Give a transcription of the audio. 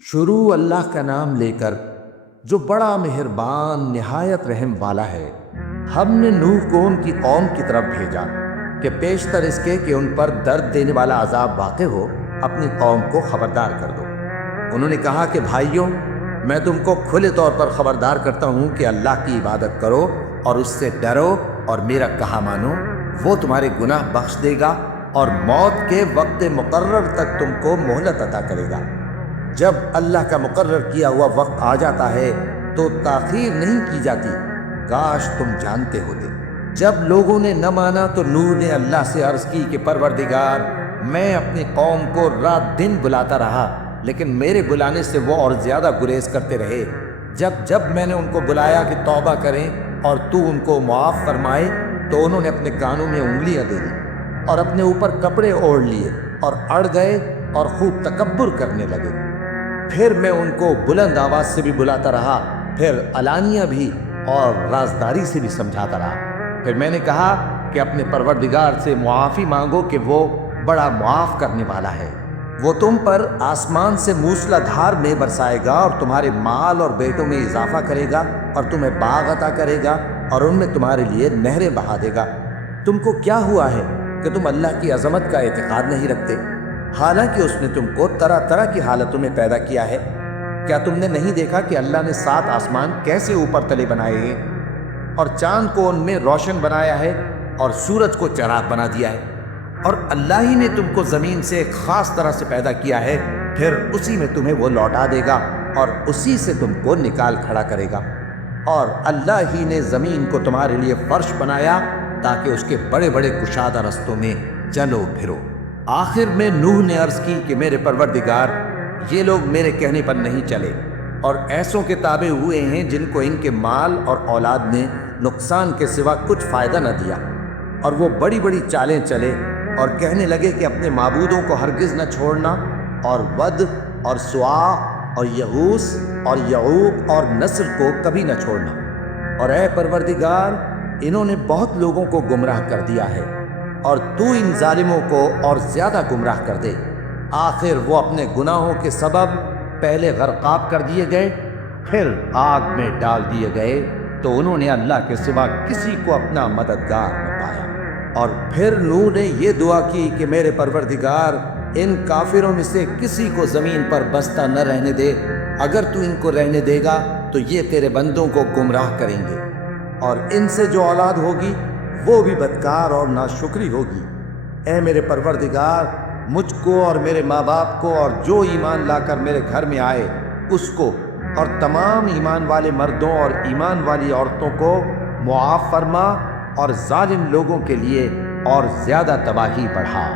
شروع اللہ کا نام لے کر جو بڑا مہربان نہایت رحم والا ہے۔ ہم نے نوح کو ان کی قوم کی طرف بھیجا کہ پیشتر اس کے کہ ان پر درد دینے والا عذاب واقع ہو اپنی قوم کو خبردار کر دو۔ انہوں نے کہا کہ بھائیوں، میں تم کو کھلے طور پر خبردار کرتا ہوں کہ اللہ کی عبادت کرو اور اس سے ڈرو اور میرا کہا مانو، وہ تمہارے گناہ بخش دے گا اور موت کے وقت مقرر تک تم کو مہلت عطا کرے گا۔ جب اللہ کا مقرر کیا ہوا وقت آ جاتا ہے تو تاخیر نہیں کی جاتی، کاش تم جانتے ہوتے۔ جب لوگوں نے نہ مانا تو نوح نے اللہ سے عرض کی کہ پروردگار، میں اپنی قوم کو رات دن بلاتا رہا لیکن میرے بلانے سے وہ اور زیادہ گریز کرتے رہے۔ جب میں نے ان کو بلایا کہ توبہ کریں اور تو ان کو معاف فرمائے تو انہوں نے اپنے کانوں میں انگلیاں دے دی اور اپنے اوپر کپڑے اوڑھ لیے اور اڑ گئے اور خوب تکبر کرنے لگے۔ پھر میں ان کو بلند آواز سے بھی بلاتا رہا، پھر علانیہ بھی اور رازداری سے بھی سمجھاتا رہا۔ پھر میں نے کہا کہ اپنے پروردگار سے معافی مانگو کہ وہ بڑا معاف کرنے والا ہے۔ وہ تم پر آسمان سے موسلا دھار میں برسائے گا اور تمہارے مال اور بیٹوں میں اضافہ کرے گا اور تمہیں باغ عطا کرے گا اور ان میں تمہارے لیے نہریں بہا دے گا۔ تم کو کیا ہوا ہے کہ تم اللہ کی عظمت کا اعتقاد نہیں رکھتے، حالانکہ اس نے تم کو طرح طرح کی حالتوں میں پیدا کیا ہے؟ کیا تم نے نہیں دیکھا کہ اللہ نے 7 آسمان کیسے اوپر تلے بنائے ہیں اور چاند کو ان میں روشن بنایا ہے اور سورج کو چراغ بنا دیا ہے؟ اور اللہ ہی نے تم کو زمین سے ایک خاص طرح سے پیدا کیا ہے، پھر اسی میں تمہیں وہ لوٹا دے گا اور اسی سے تم کو نکال کھڑا کرے گا۔ اور اللہ ہی نے زمین کو تمہارے لیے فرش بنایا تاکہ اس کے بڑے بڑے کشادہ رستوں میں چلو پھرو۔ آخر میں نوح نے عرض کی کہ میرے پروردگار، یہ لوگ میرے کہنے پر نہیں چلے اور ایسوں کے تابع ہوئے ہیں جن کو ان کے مال اور اولاد نے نقصان کے سوا کچھ فائدہ نہ دیا، اور وہ بڑی بڑی چالیں چلے اور کہنے لگے کہ اپنے معبودوں کو ہرگز نہ چھوڑنا، اور ود اور سواع اور یغوث اور یعوق اور نصر کو کبھی نہ چھوڑنا۔ اور اے پروردگار، انہوں نے بہت لوگوں کو گمراہ کر دیا ہے اور تو ان ظالموں کو اور زیادہ گمراہ کر دے۔ آخر وہ اپنے گناہوں کے سبب پہلے غرقاب کر دیے گئے، پھر آگ میں ڈال دیے گئے، تو انہوں نے اللہ کے سوا کسی کو اپنا مددگار نہ پایا۔ اور پھر نوح نے یہ دعا کی کہ میرے پروردگار، ان کافروں میں سے کسی کو زمین پر بستا نہ رہنے دے، اگر تو ان کو رہنے دے گا تو یہ تیرے بندوں کو گمراہ کریں گے، اور ان سے جو اولاد ہوگی وہ بھی بدکار اور ناشکری ہوگی۔ اے میرے پروردگار، مجھ کو اور میرے ماں باپ کو اور جو ایمان لا کر میرے گھر میں آئے اس کو اور تمام ایمان والے مردوں اور ایمان والی عورتوں کو معاف فرما، اور ظالم لوگوں کے لیے اور زیادہ تباہی بڑھا۔